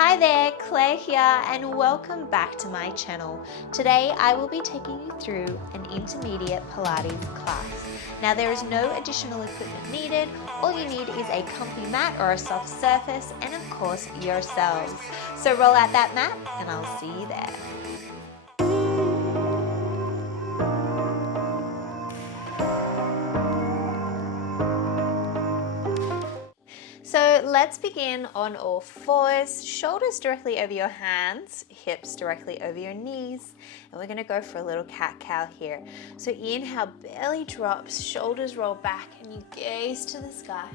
Hi there, Claire here, and welcome back to my channel. Today I will be taking you through an intermediate Pilates class. Now there is no additional equipment needed. All you need is a comfy mat or a soft surface and of course yourselves. So roll out that mat and I'll see you there. So let's begin on all fours, shoulders directly over your hands, hips directly over your knees, and we're going to go for a little cat-cow here. So inhale, belly drops, shoulders roll back, and you gaze to the sky.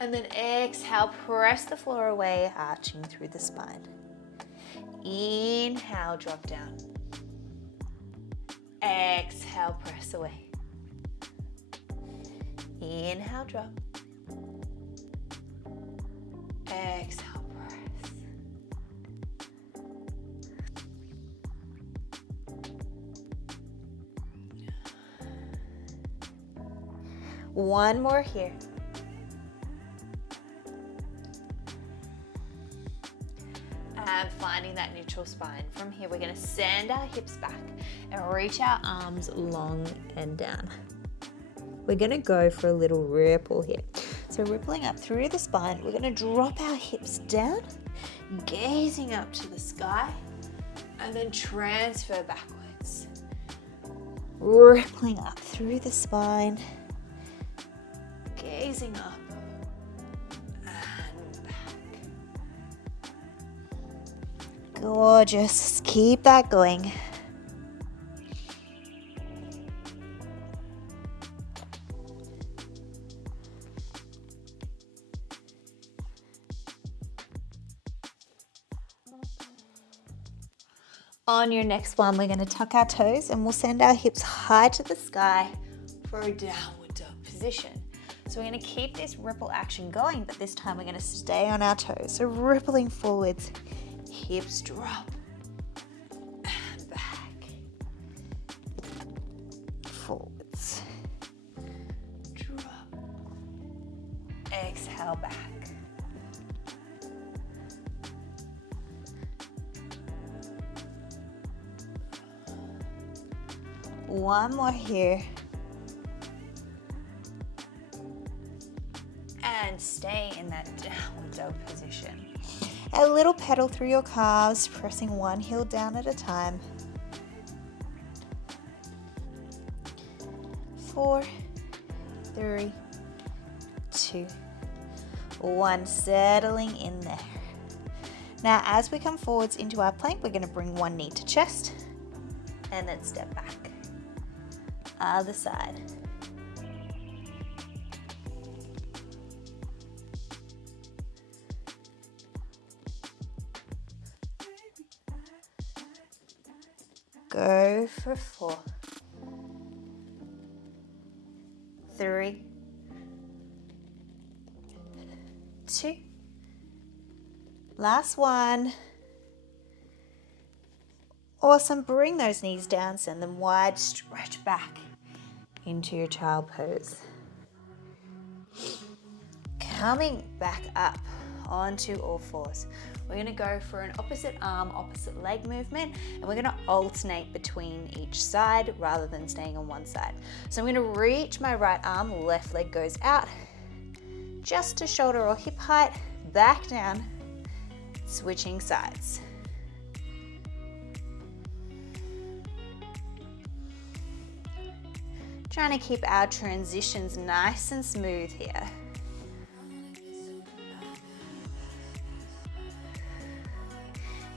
And then exhale, press the floor away, arching through the spine. Inhale, drop down. Exhale, press away. Inhale, drop. Exhale, press. One more here. And finding that neutral spine. From here, we're going to send our hips back and reach our arms long and down. We're going to go for a little ripple here. So rippling up through the spine, we're going to drop our hips down, gazing up to the sky, and then transfer backwards. Rippling up through the spine, gazing up and back. Gorgeous. Keep that going. On your next one, we're going to tuck our toes and we'll send our hips high to the sky for a downward dog position. So we're going to keep this ripple action going, but this time we're going to stay on our toes. So rippling forwards, hips drop and back. Forwards, drop, exhale back. One more here. And stay in that downward dog position. A little pedal through your calves, pressing one heel down at a time. 4, 3, 2, 1. Settling in there. Now, as we come forwards into our plank, we're going to bring one knee to chest and then step back. Other side. Go for 4, 3, 2. Last one. Awesome. Bring those knees down, send them wide, stretch back into your child pose. Coming back up onto all fours. We're going to go for an opposite arm, opposite leg movement, and we're going to alternate between each side rather than staying on one side. So I'm going to reach my right arm, left leg goes out, just to shoulder or hip height, back down, switching sides. Trying to keep our transitions nice and smooth here.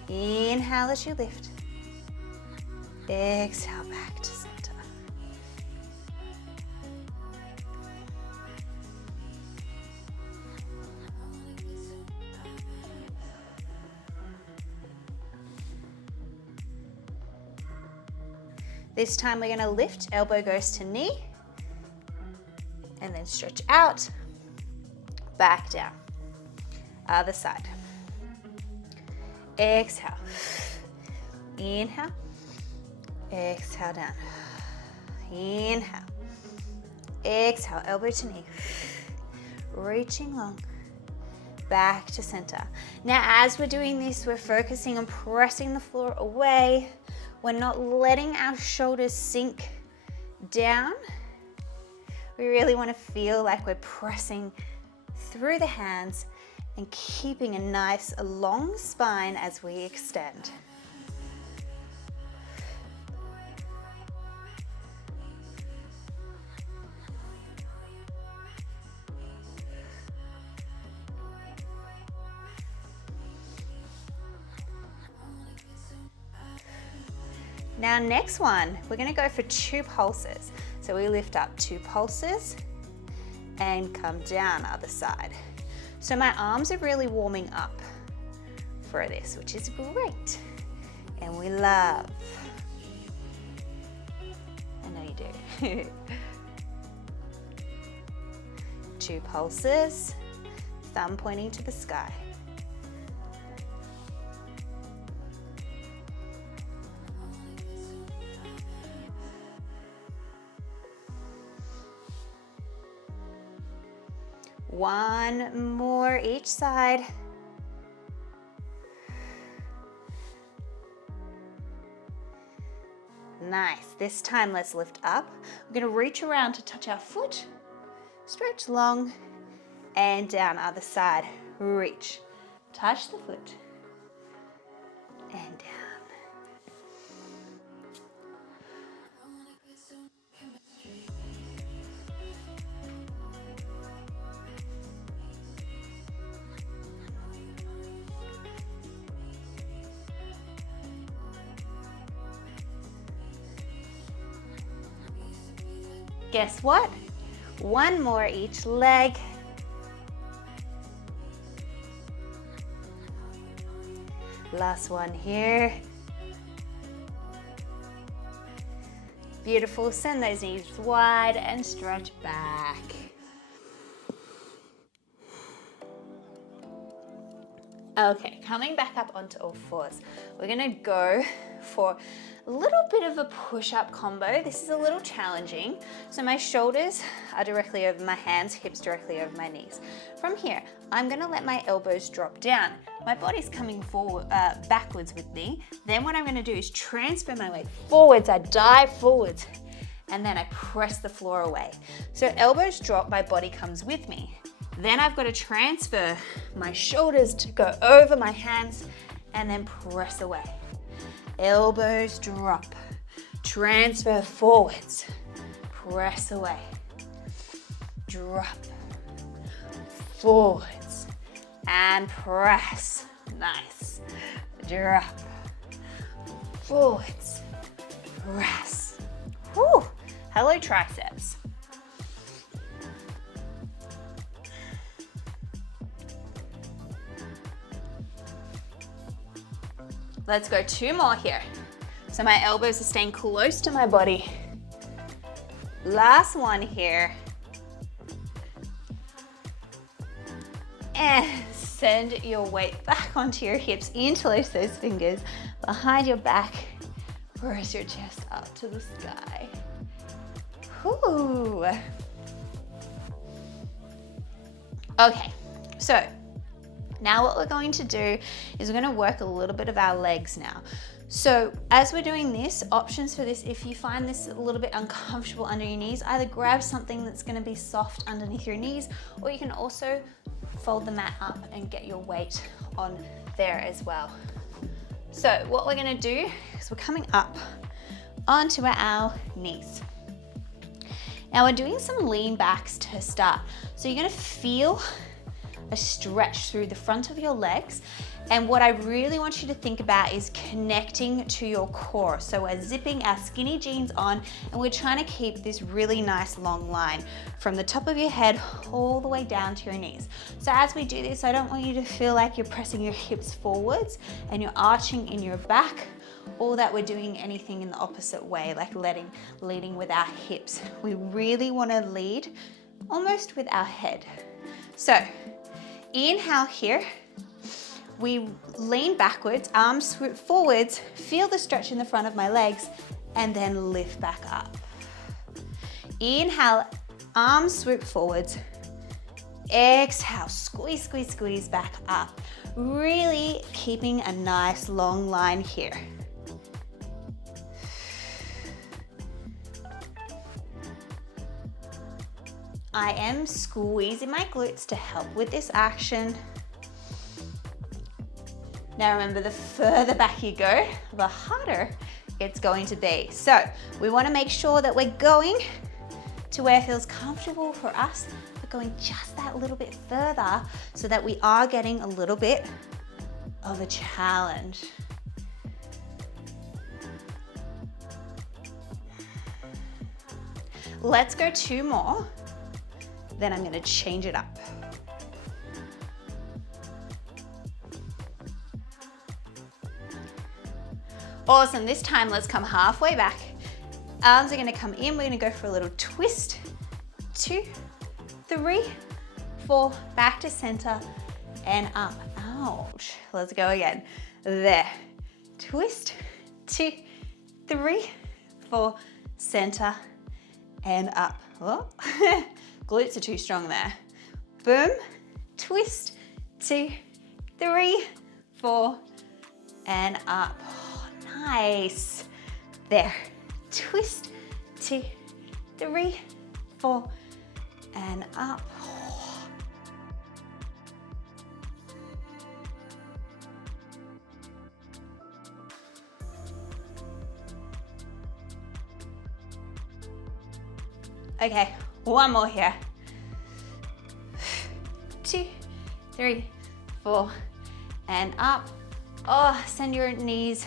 Inhale as you lift. Exhale back to center. This time we're going to lift, elbow goes to knee, and then stretch out, back down. Other side. Exhale. Inhale. Exhale down. Inhale. Exhale, elbow to knee. Reaching long. back to center. Now, as we're doing this, we're focusing on pressing the floor away. We're not letting our shoulders sink down. We really want to feel like we're pressing through the hands and keeping a nice long spine as we extend. Now next one, we're going to go for 2 pulses. So we lift up 2 pulses and come down other side. So my arms are really warming up for this, which is great. And we love. I know you do. 2 pulses, thumb pointing to the sky. One more each side. Nice. This time let's lift up. We're going to reach around to touch our foot, stretch long, and down other side. Reach, touch the foot, and down. Guess what? One more each leg. Last one here. Beautiful. Send those knees wide and stretch back. Okay, coming back up onto all fours. We're gonna go for a little bit of a push-up combo. This is a little challenging. So my shoulders are directly over my hands, hips directly over my knees. From here, I'm gonna let my elbows drop down. My body's coming forward, backwards with me. Then what I'm gonna do is transfer my weight forwards. I dive forwards, and then I press the floor away. So elbows drop, my body comes with me. Then I've got to transfer my shoulders to go over my hands and then press away. Elbows drop, transfer forwards, press away, drop, forwards, and press. Nice. Drop, forwards, press. Whew. Hello, triceps. Let's go 2 more here. So my elbows are staying close to my body. Last one here. And send your weight back onto your hips, interlace those fingers behind your back. Press your chest up to the sky. Whew. Okay, so now what we're going to do is we're going to work a little bit of our legs now. So as we're doing this, options for this, if you find this a little bit uncomfortable under your knees, either grab something that's going to be soft underneath your knees, or you can also fold the mat up and get your weight on there as well. So what we're going to do is we're coming up onto our knees. Now we're doing some lean backs to start. So you're going to feel a stretch through the front of your legs, and what I really want you to think about is connecting to your core. So we're zipping our skinny jeans on and we're trying to keep this really nice long line from the top of your head all the way down to your knees. So as we do this, I don't want you to feel like you're pressing your hips forwards and you're arching in your back, or that we're doing anything in the opposite way, like leading with our hips. We really want to lead almost with our head. So inhale here, we lean backwards, arms swoop forwards, feel the stretch in the front of my legs, and then lift back up. Inhale, arms swoop forwards, Exhale, squeeze, squeeze, squeeze back up. Really keeping a nice long line here. I am squeezing my glutes to help with this action. Now remember, the further back you go, the harder it's going to be. So we want to make sure that we're going to where it feels comfortable for us, but going just that little bit further so that we are getting a little bit of a challenge. Let's go 2 more. Then I'm going to change it up. Awesome, this time let's come halfway back. Arms are going to come in, we're going to go for a little twist. 2, 3, 4, back to center and up. Ouch, let's go again. There, twist, 2, 3, 4, center and up. Oh. Glutes are too strong there. Boom, twist, 2, 3, 4, and up. Oh, nice. There, twist, 2, 3, 4, and up. Oh. Okay, one more here. 2, 3, 4, and up. Oh, send your knees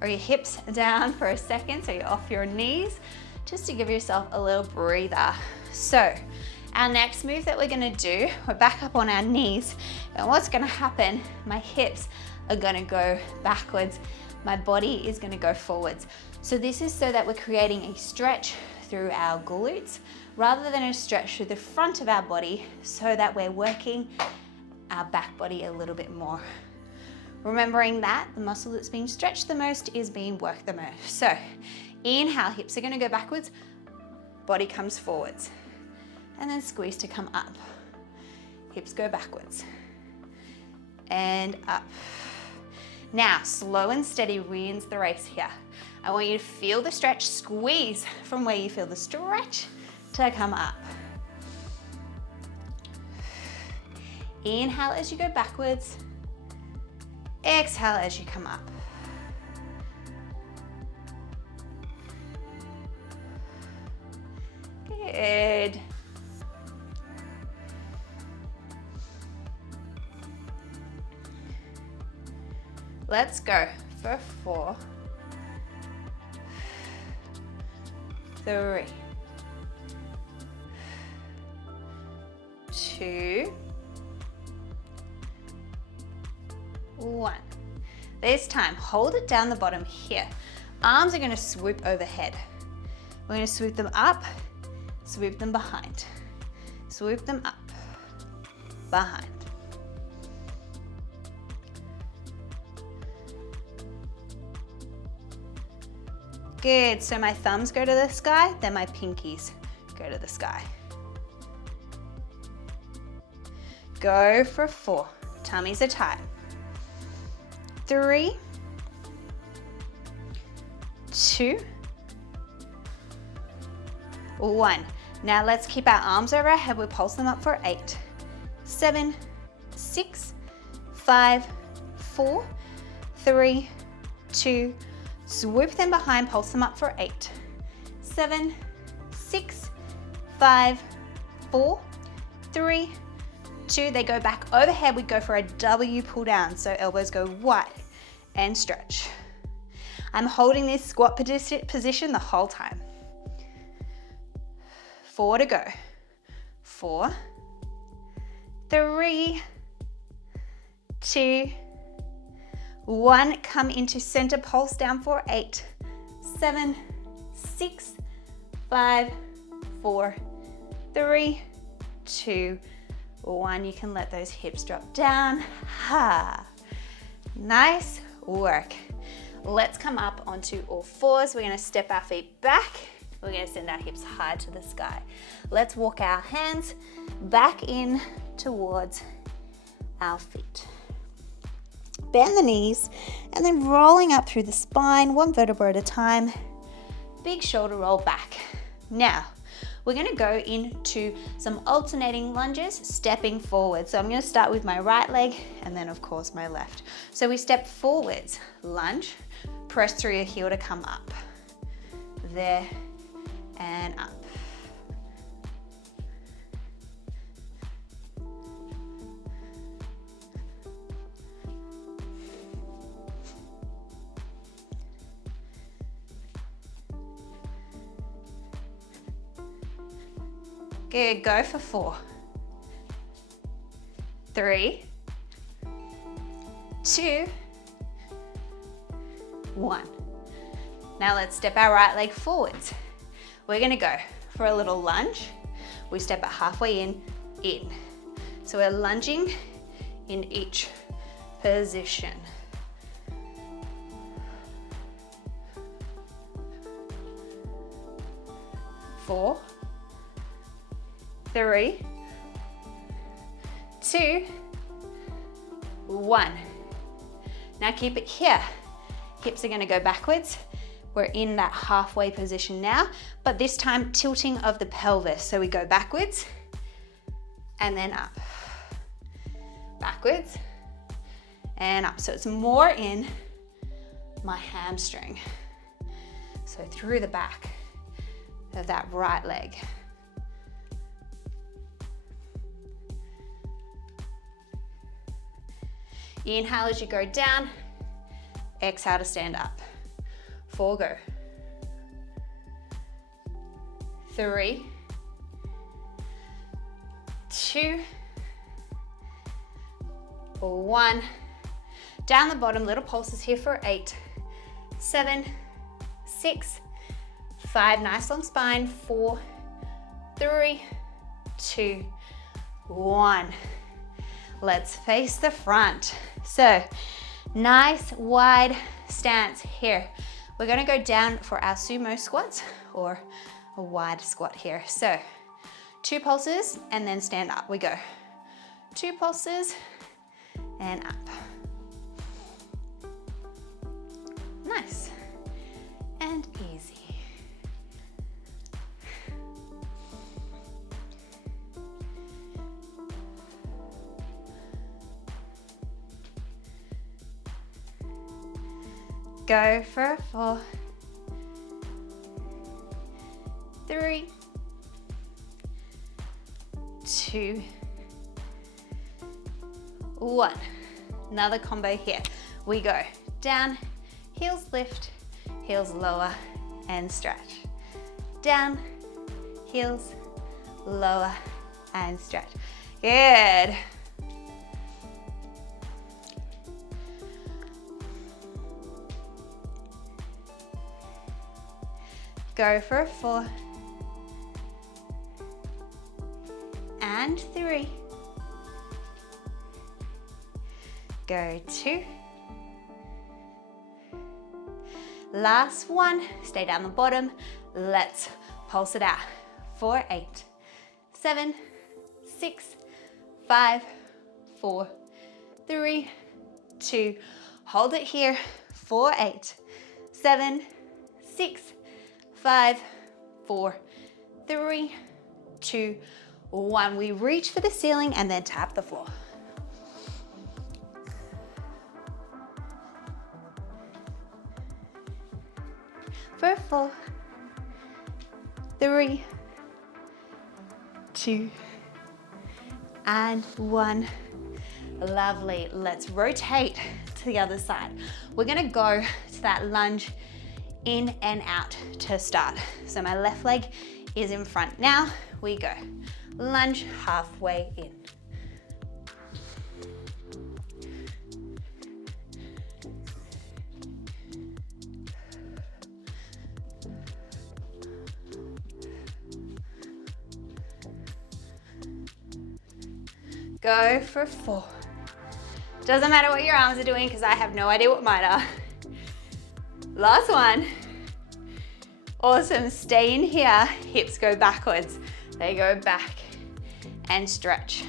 or your hips down for a second so you're off your knees, just to give yourself a little breather. So our next move that we're gonna do, we're back up on our knees, and what's gonna happen, my hips are gonna go backwards, my body is gonna go forwards. So this is so that we're creating a stretch through our glutes rather than a stretch through the front of our body, so that we're working our back body a little bit more. Remembering that the muscle that's being stretched the most is being worked the most. So inhale, hips are going to go backwards, body comes forwards, and then squeeze to come up. Hips go backwards and up. Now, slow and steady wins the race here. I want you to feel the stretch, squeeze from where you feel the stretch to come up. Inhale as you go backwards. Exhale as you come up. Good. Let's go for 4, 3, 2, 1. This time, hold it down the bottom here. Arms are going to swoop overhead. We're going to swoop them up, swoop them behind. Swoop them up, behind. Good, so my thumbs go to the sky, then my pinkies go to the sky. Go for 4, tummies are tight. 3, 2, 1. Now let's keep our arms over our head. We'll pulse them up for 8, 7, 6, 5, 4, 3, 2, swoop them behind, pulse them up for 8, 7, 6, 5, 4, 3, 2. They go back overhead. We go for a W pull down. So elbows go wide and stretch. I'm holding this squat position the whole time. 4 to go. 4, 3, 2, 1. Come into center, pulse down for 8, 7, 6, 5, 4, 3, 2, 1. You can let those hips drop down. Ha. Nice work. Let's come up onto all fours. We're going to step our feet back We're gonna send our hips high to the sky. Let's walk our hands back in towards our feet. Bend the knees and then rolling up through the spine, one vertebra at a time. Big shoulder roll back. Now, we're gonna go into some alternating lunges, stepping forward. So I'm gonna start with my right leg and then of course my left. So we step forwards, lunge, press through your heel to come up. There and up. Good, go for 4, 3, 2, 1. Now let's step our right leg forwards. We're gonna go for a little lunge. We step it halfway in. So we're lunging in each position. 4, 3, 2, 1. Now keep it here. Hips are gonna go backwards. We're in that halfway position now, but this time tilting of the pelvis. So we go backwards and then up. Backwards and up. So it's more in my hamstring. So through the back of that right leg. Inhale as you go down, exhale to stand up. 4, go. 3, 2, 1. Down the bottom, little pulses here for 8, 7, 6, 5, nice long spine, 4, 3, 2, 1. Let's face the front. So, nice wide stance here. We're gonna go down for our sumo squats or a wide squat here. So, 2 pulses and then stand up. We go 2 pulses and up. Nice and easy. Go for 4, 3, 2, 1. Another combo here. We go down, heels lift, heels lower, and stretch. Down, heels, lower, and stretch. Good. Go for 4 and 3. Go 2. Last one, stay down the bottom. Let's pulse it out. 4, 8, 7, 6, 5, 4, 3, 2. Hold it here. 4, 8, 7, 6, 5, 4, 3, 2, 1. We reach for the ceiling and then tap the floor. For 4, 3, 2, and 1. Lovely. Let's rotate to the other side. We're gonna go to that lunge in and out to start. So my left leg is in front. Now we go. Lunge halfway in. Go for 4. Doesn't matter what your arms are doing because I have no idea what mine are. Last one. Awesome, stay in here, hips go backwards. They go back and stretch.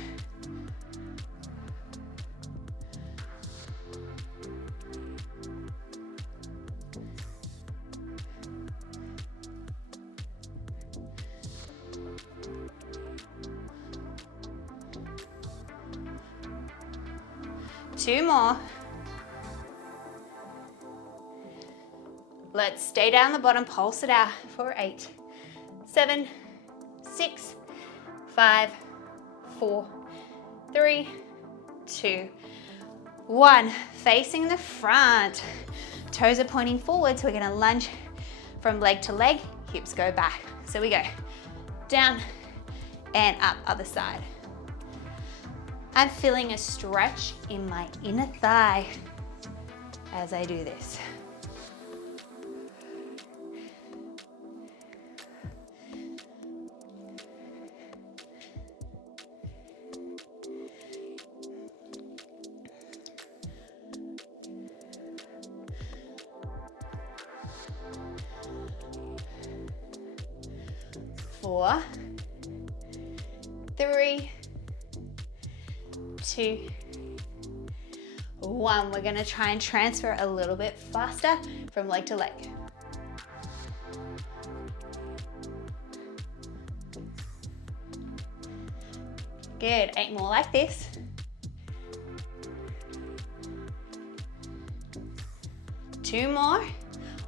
Two more. Let's stay down the bottom, pulse it out for 8, 7, 6, 5, 4, 3, 2, 1. Facing the front. Toes are pointing forward, so we're gonna lunge from leg to leg, hips go back. So we go down and up, other side. I'm feeling a stretch in my inner thigh as I do this. Four, 3, 2, 1. We're gonna try and transfer a little bit faster from leg to leg. Good, 8 more like this. Two more.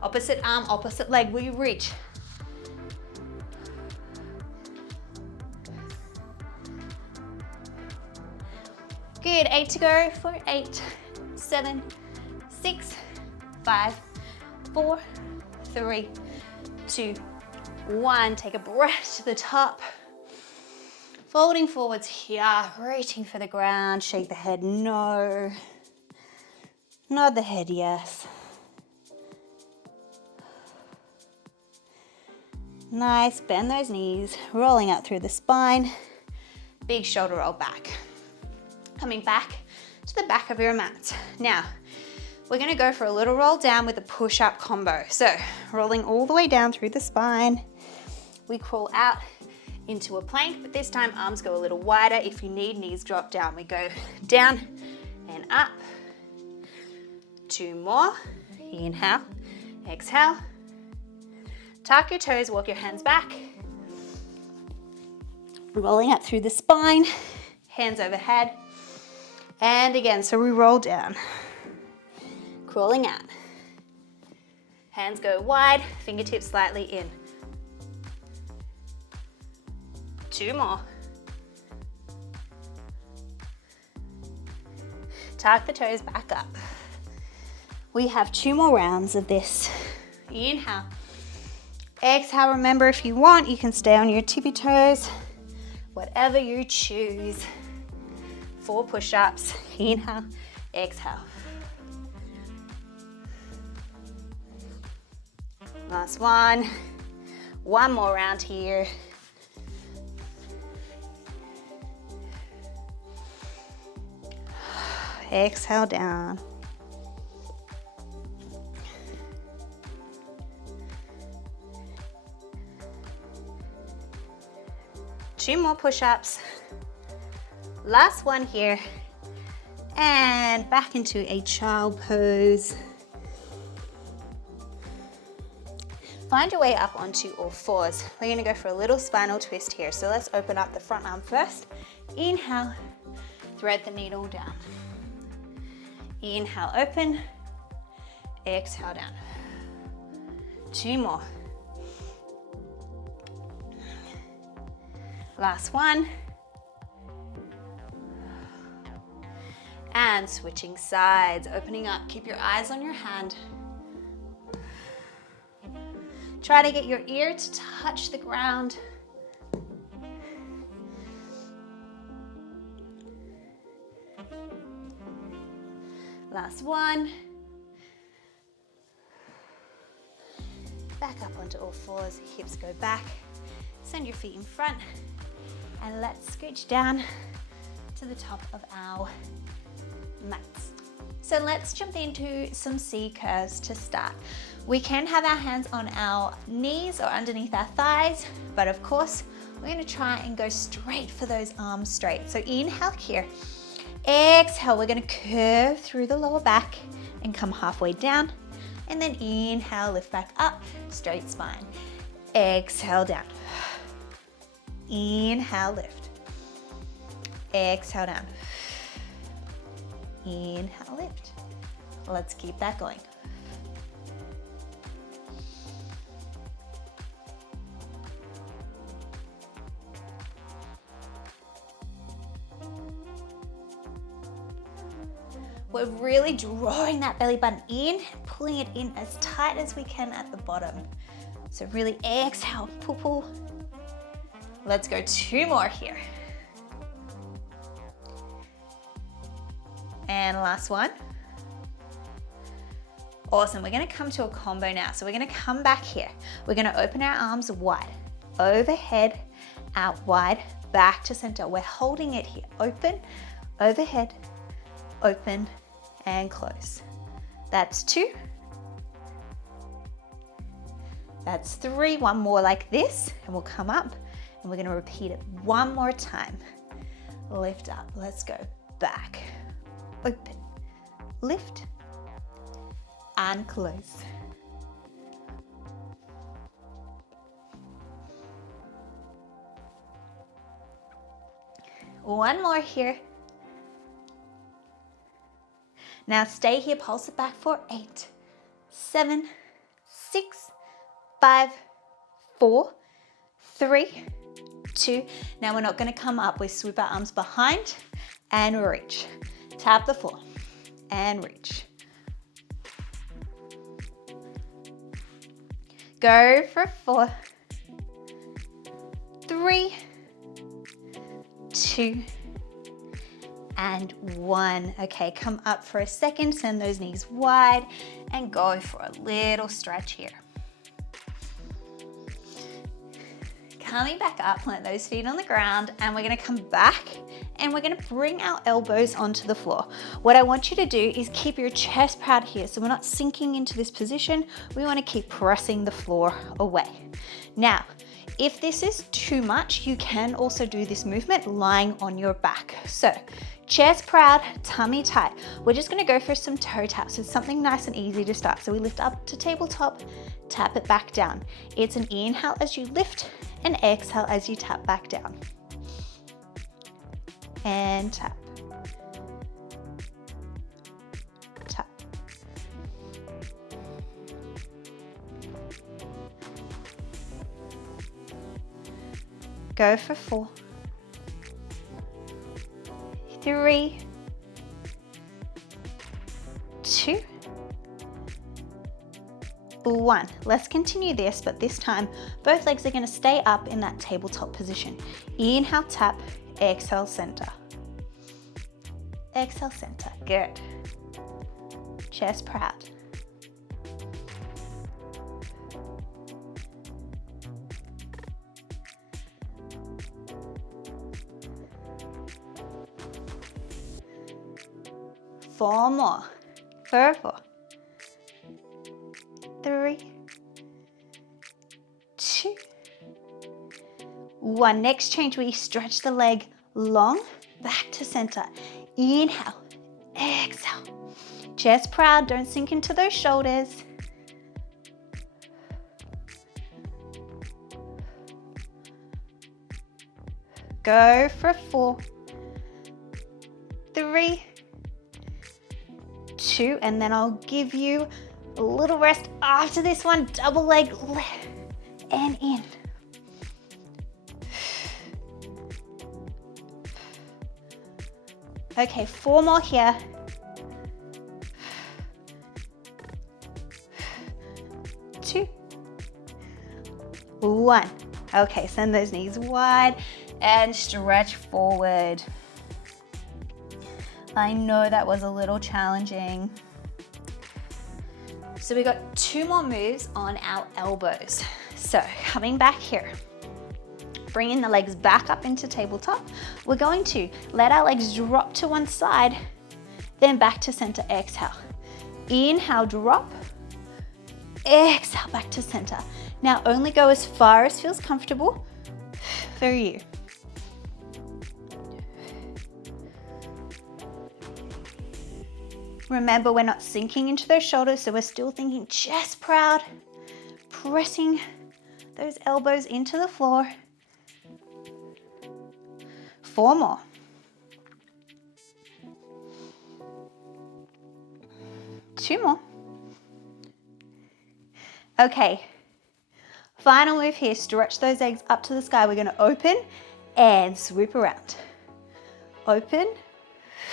Opposite arm, opposite leg, we reach. Good, 8 to go for 8, 7, 6, 5, 4, 3, 2, 1. Take a breath to the top. Folding forwards here, reaching for the ground. Shake the head, no. Nod the head, yes. Nice, bend those knees, rolling out through the spine. Big shoulder roll back. Coming back to the back of your mat. Now, we're gonna go for a little roll down with a push-up combo. So, rolling all the way down through the spine. We crawl out into a plank, but this time arms go a little wider. If you need, knees drop down. We go down and up. 2 more. Inhale, exhale. Tuck your toes, walk your hands back. Rolling up through the spine, hands overhead. And again, so we roll down, crawling out. Hands go wide, fingertips slightly in. 2 more. Tuck the toes back up. We have 2 more rounds of this. Inhale. Exhale, remember if you want, you can stay on your tippy toes, whatever you choose. 4 push-ups. Inhale, exhale. Last one. 1 more round here. Exhale down. Two more push-ups. Last one here. And back into a child pose. Find your way up onto all fours. We're gonna go for a little spinal twist here. So let's open up the front arm first. Inhale, thread the needle down. Inhale, open. Exhale, down. 2 more. Last one. And switching sides, opening up. Keep your eyes on your hand. Try to get your ear to touch the ground. Last one. Back up onto all fours, hips go back. Send your feet in front. And let's scooch down to the top of our mats. So let's jump into some C curls to start. We can have our hands on our knees or underneath our thighs, but of course, we're gonna try and go straight for those arms straight. So inhale here, exhale, we're gonna curve through the lower back and come halfway down, and then inhale, lift back up, straight spine. Exhale down. Inhale, lift. Exhale down. Inhale, lift. Let's keep that going. We're really drawing that belly button in, pulling it in as tight as we can at the bottom. So really exhale, pull, pull. Let's go 2 more here. And last one. Awesome, we're gonna come to a combo now. So we're gonna come back here. We're gonna open our arms wide, overhead, out wide, back to center. We're holding it here, open, overhead, open, and close. That's 2. That's 3, 1 more like this, and we'll come up, and we're gonna repeat it 1 more time. Lift up, let's go back, open, lift, and close. One more here. Now stay here, pulse it back for 8, 7, 6, 5, 4, 3, 2. Now we're not gonna come up. We sweep our arms behind and reach. Tap the floor and reach. Go for 4, 3, 2, and 1. Okay, come up for a second, send those knees wide, and go for a little stretch here. Coming back up, plant those feet on the ground, and we're gonna come back, and we're gonna bring our elbows onto the floor. What I want you to do is keep your chest proud here, so we're not sinking into this position. We wanna keep pressing the floor away. Now, if this is too much, you can also do this movement lying on your back. So, chest proud, tummy tight. We're just gonna go for some toe taps. It's something nice and easy to start. So we lift up to tabletop, tap it back down. It's an inhale as you lift, and exhale as you tap back down. And tap. Tap. Go for 4, 3, 2, 1. Let's continue this, but this time both legs are going to stay up in that tabletop position. Inhale, tap, exhale, center. Exhale, center. Good. Chest proud. Four more. 4, 3, 2, 1. Next change, we stretch the leg long, back to center. Inhale, exhale. Chest proud, don't sink into those shoulders. Go for 4, 3, 2, and then I'll give you a little rest after this one. Double leg lift and in. Okay, 4 more here. 2, 1. Okay, send those knees wide and stretch forward. I know that was a little challenging. So we got 2 more moves on our elbows. So coming back here, bringing the legs back up into tabletop. We're going to let our legs drop to one side, then back to center, exhale. Inhale, drop. Exhale, back to center. Now only go as far as feels comfortable for you. Remember, we're not sinking into those shoulders, so we're still thinking chest proud, pressing those elbows into the floor. 4 more. Two more. Okay, final move here, stretch those legs up to the sky. We're gonna open and swoop around. Open,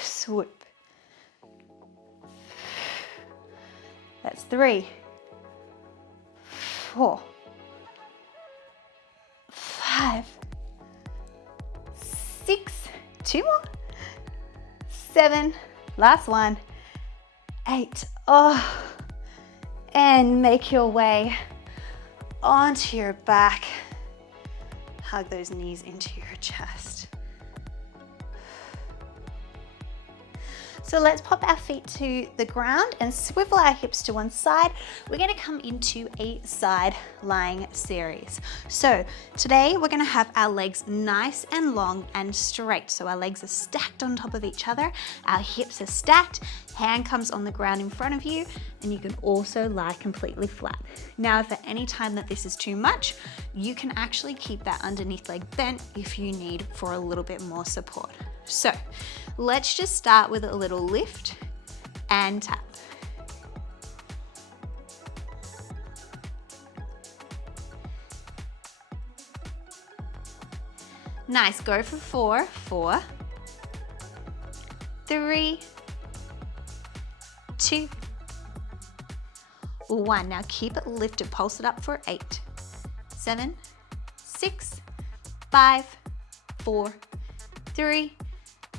swoop. That's 3, 4, 5, 6, 2 more, 7, last one, 8. Oh, and make your way onto your back. Hug those knees into your chest. So let's pop our feet to the ground and swivel our hips to one side. We're gonna come into a side lying series. So today we're gonna have our legs nice and long and straight. So our legs are stacked on top of each other. Our hips are stacked. Hand comes on the ground in front of you, and you can also lie completely flat. Now, if at any time that this is too much, you can actually keep that underneath leg bent if you need for a little bit more support. So let's just start with a little lift and tap. Nice, go for 4, 4, 3, 2, 1. Now keep it lifted, pulse it up for 8, 7, 6, 5, 4, 3,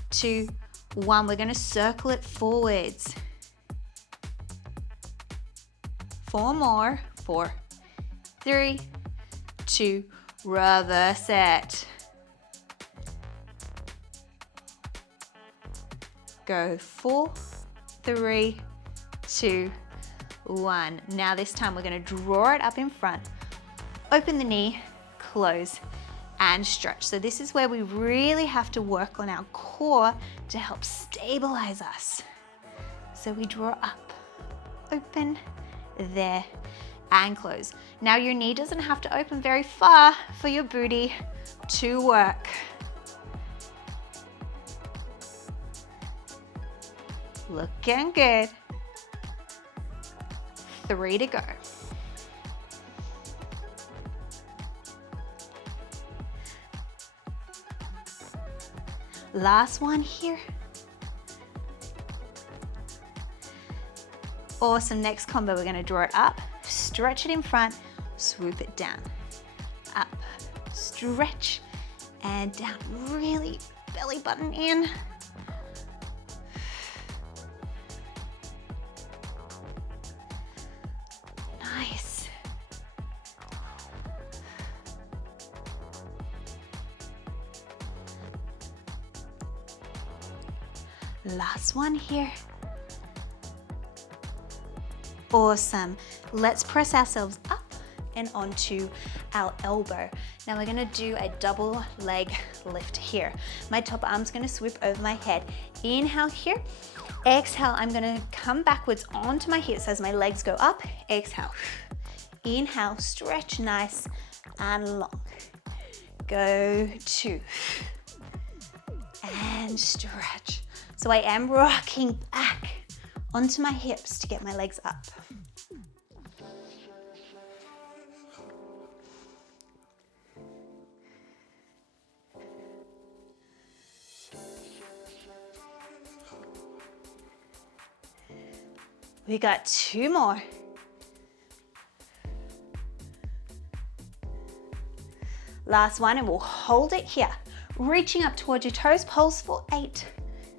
2, 1. We're gonna circle it forwards. 4 more, 4, 3, 2, reverse it. Go 4, 3, 2, 1. Now this time we're gonna draw it up in front, open the knee, close, and stretch. So this is where we really have to work on our core to help stabilize us. So we draw up, open, there, and close. Now your knee doesn't have to open very far for your booty to work. Looking good. 3 to go. Last one here. Awesome, next combo, we're gonna draw it up, stretch it in front, swoop it down. Up, stretch, and down. Really belly button in. Nice. Last one here. Awesome. Let's press ourselves up and onto our elbow. Now we're gonna do a double leg lift here. My top arm's gonna swoop over my head. Inhale here. Exhale, I'm gonna come backwards onto my hips as my legs go up. Exhale. Inhale, stretch nice and long. Go 2. And stretch. So I am rocking back onto my hips to get my legs up. We got 2 more. Last one, and we'll hold it here. Reaching up towards your toes, pulse for 8,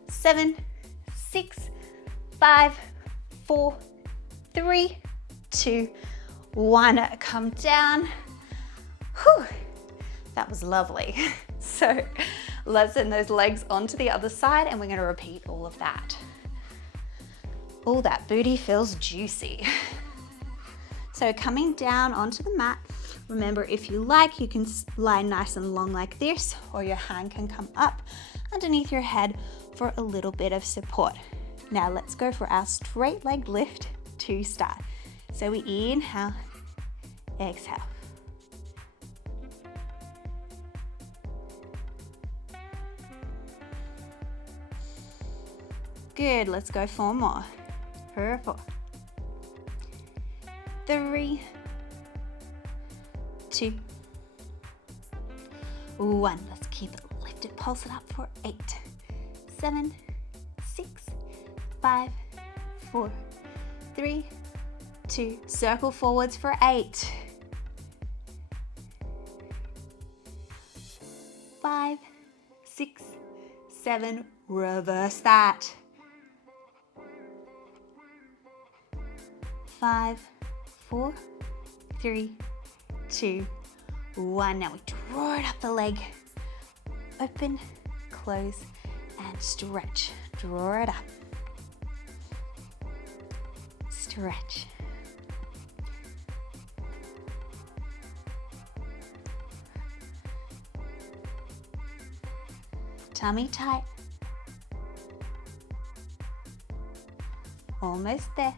7, 6, 5, 4, 3, 2, 1. Come down. Whew, that was lovely. So let's send those legs onto the other side, and we're gonna repeat all of that. Oh, that booty feels juicy. So coming down onto the mat, remember if you like, you can lie nice and long like this, or your hand can come up underneath your head for a little bit of support. Now let's go for our straight leg lift to start. So we inhale, exhale. Good, let's go 4 more. 4, 3, 2, 1. Let's keep it lifted, pulse it up for 8, 7, 6, 5, 4, 3, 2. Circle forwards for 8, 5, 6, 7. Reverse that. 5, 4, 3, 2, 1. Now we draw it up the leg. Open, close, and stretch. Draw it up. Stretch. Tummy tight. Almost there.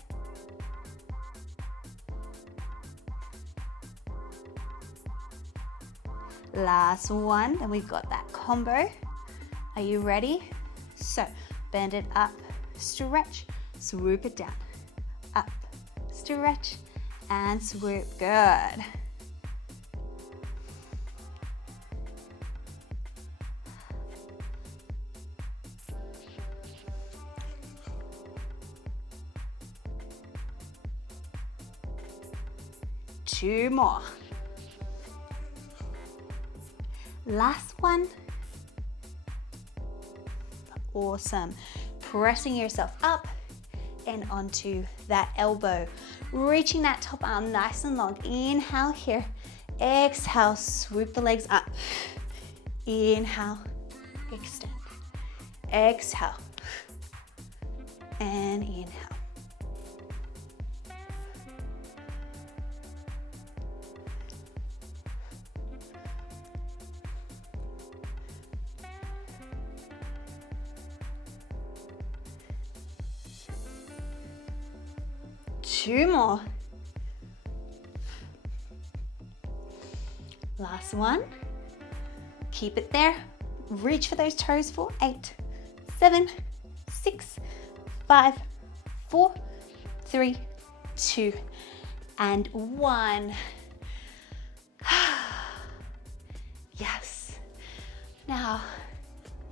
Last one, and we've got that combo. Are you ready? So bend it up, stretch, swoop it down. Up, stretch, and swoop. Good. Two more. Last one. Awesome. Pressing yourself up and onto that elbow. Reaching that top arm nice and long. Inhale here. Exhale, swoop the legs up. Inhale, extend. Exhale. And inhale. Two more. Last one. Keep it there. Reach for those toes for 8, 7, 6, 5, 4, 3, 2, and 1. Yes. Now,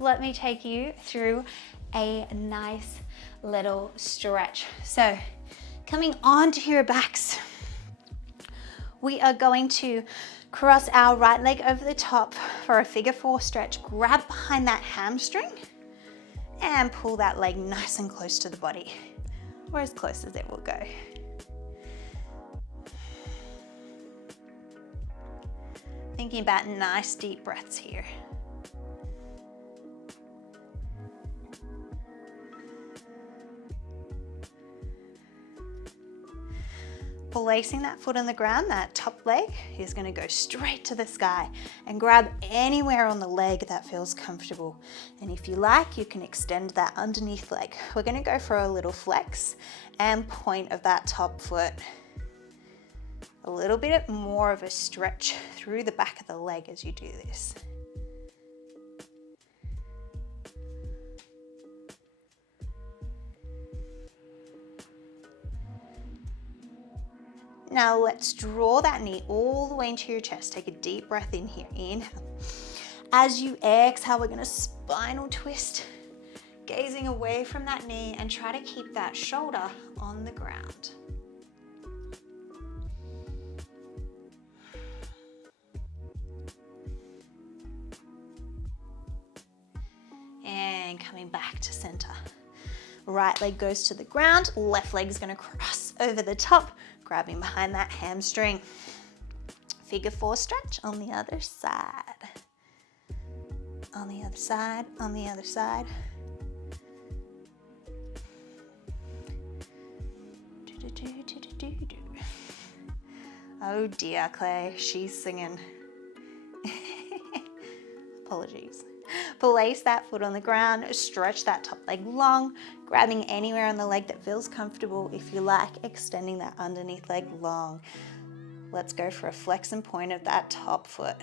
let me take you through a nice little stretch. So, coming onto your backs, we are going to cross our right leg over the top for a figure 4 stretch. Grab behind that hamstring and pull that leg nice and close to the body, or as close as it will go. Thinking about nice deep breaths here. Placing that foot on the ground, that top leg is going to go straight to the sky, and grab anywhere on the leg that feels comfortable. And if you like, you can extend that underneath leg. We're going to go for a little flex and point of that top foot. A little bit more of a stretch through the back of the leg as you do this. Now let's draw that knee all the way into your chest. Take a deep breath in here. Inhale. As you exhale, we're going to spinal twist, gazing away from that knee, and try to keep that shoulder on the ground. And coming back to center. Right leg goes to the ground, left leg is going to cross over the top, grabbing behind that hamstring. Figure 4 stretch on the other side. On the other side, on the other side. Oh dear, Claire, she's singing. Apologies. Place that foot on the ground, stretch that top leg long, grabbing anywhere on the leg that feels comfortable. If you like, extending that underneath leg long. Let's go for a flex and point of that top foot.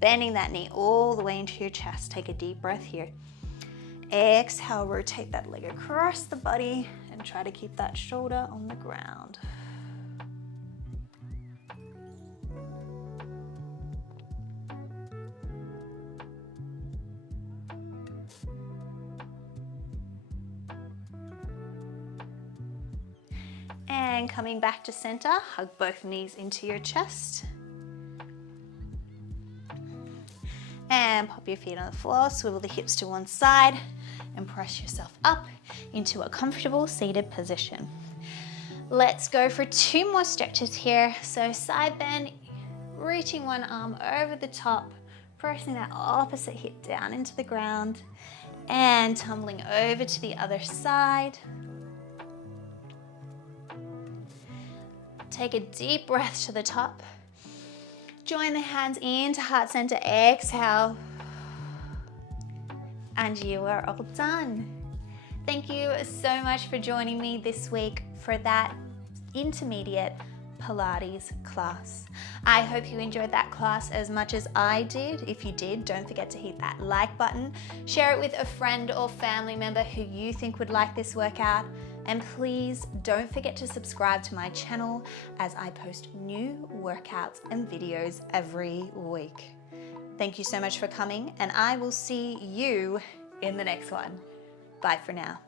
Bending that knee all the way into your chest. Take a deep breath here. Exhale, rotate that leg across the body and try to keep that shoulder on the ground. And coming back to center, hug both knees into your chest. And pop your feet on the floor, swivel the hips to one side and press yourself up into a comfortable seated position. Let's go for 2 more stretches here. So side bend, reaching one arm over the top, pressing that opposite hip down into the ground and tumbling over to the other side. Take a deep breath to the top. Join the hands into heart center, exhale. And you are all done. Thank you so much for joining me this week for that intermediate Pilates class. I hope you enjoyed that class as much as I did. If you did, don't forget to hit that like button. Share it with a friend or family member who you think would like this workout. And please don't forget to subscribe to my channel as I post new workouts and videos every week. Thank you so much for coming, and I will see you in the next one. Bye for now.